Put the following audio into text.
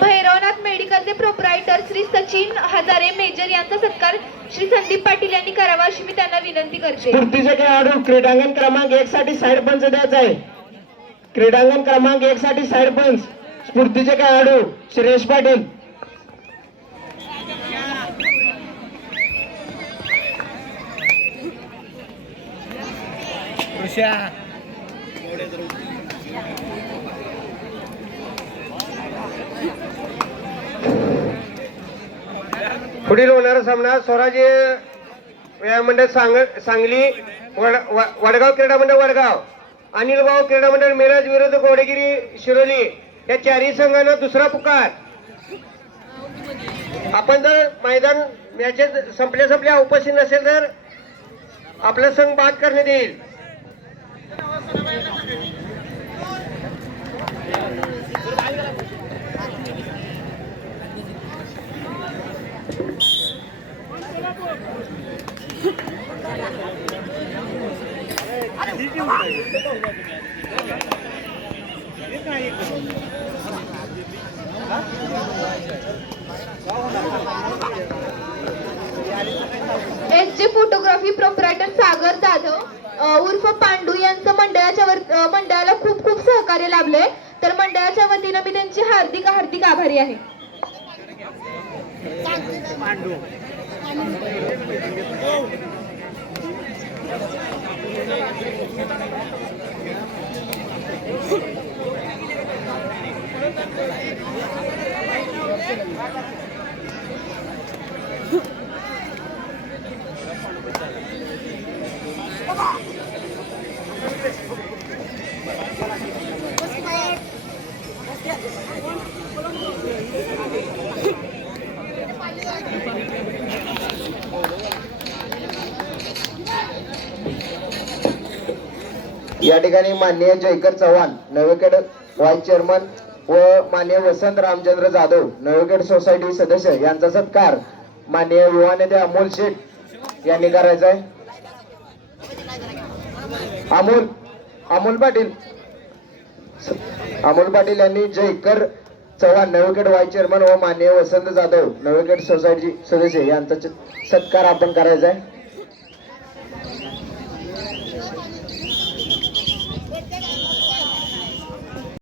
Bhairavnath मेडिकलचे proprietor Shri Sachin Hazare major यांचा सत्कार श्री संदीप पाटील यांनी करावा अशी मी त्यांना विनंती करते. स्फूर्तीचे खेळाडू क्रीडांगण क्रमांक 1 साठी साइड पंच द्यायचा आहे. क्रीडांगण क्रमांक 1 साठी साइड पंच स्फूर्तीचे खेळाडू श्रेयश पाटील. पुढील होणारा सामना स्वराज्य व्यायाम मंडळ सांगली वडगाव क्रीडा मंडळ वडगाव अनिल भाऊ क्रीडा मंडळ मिरज विरुद्ध गोडेगिरी शिरोली या चारही संघांना दुसरा पुकार. आपण जर मैदान मॅचेस संपल्या उपस्थित नसेल तर आपला संघ बाद करण्यात येईल. SG photography proprietor Sagar Jadhav उर्फ पांडू यांचं मंडळाला खूप खूप सहकार्य लाभले, तर मंडळाच्या वतीनं मी त्यांची हार्दिक हार्दिक आभारी आहे. या ठिकाणी माननीय जयकर चव्हाण नवेखेड व्हाईस चेअरमन व माननीय वसंत रामचंद्र जाधव नवेखेड सोसायटी सदस्य यांचा सत्कार माननीय युवा नेते अमोल शेठ यांनी करायचा आहे. अमोल पाटील यांनी जयकर चव्हाण नवेखेड व्हाईस चेअरमन व माननीय वसंत जाधव नवेखेड सोसायटी सदस्य यांचा सत्कार आपण करायचा आहे.